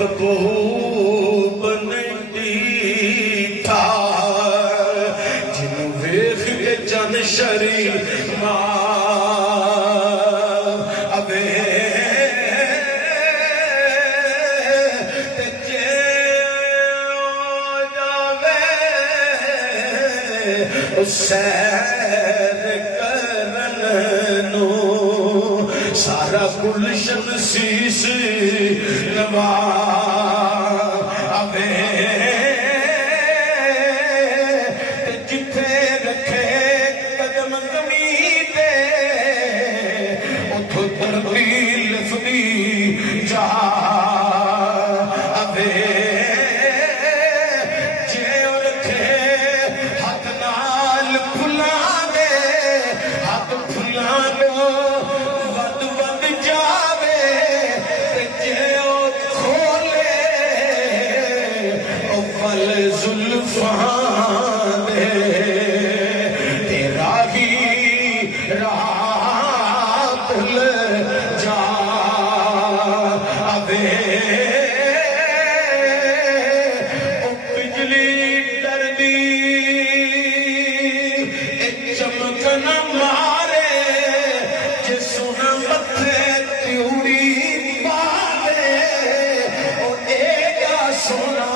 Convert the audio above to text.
محبوب نہیں تھا جن ویخ کے جن شری ابے سیر کرن نو سارا گلشن سیس نوا ابے جتھے رکھے قدم زمین تے اتھو تربیل لفظی جا ابے زلفان تیرا ہی راہ بھول جا ابے بجلی ڈردی چمکن مارے جے سونا متھے تیوڑی پاوے او اے گا سونا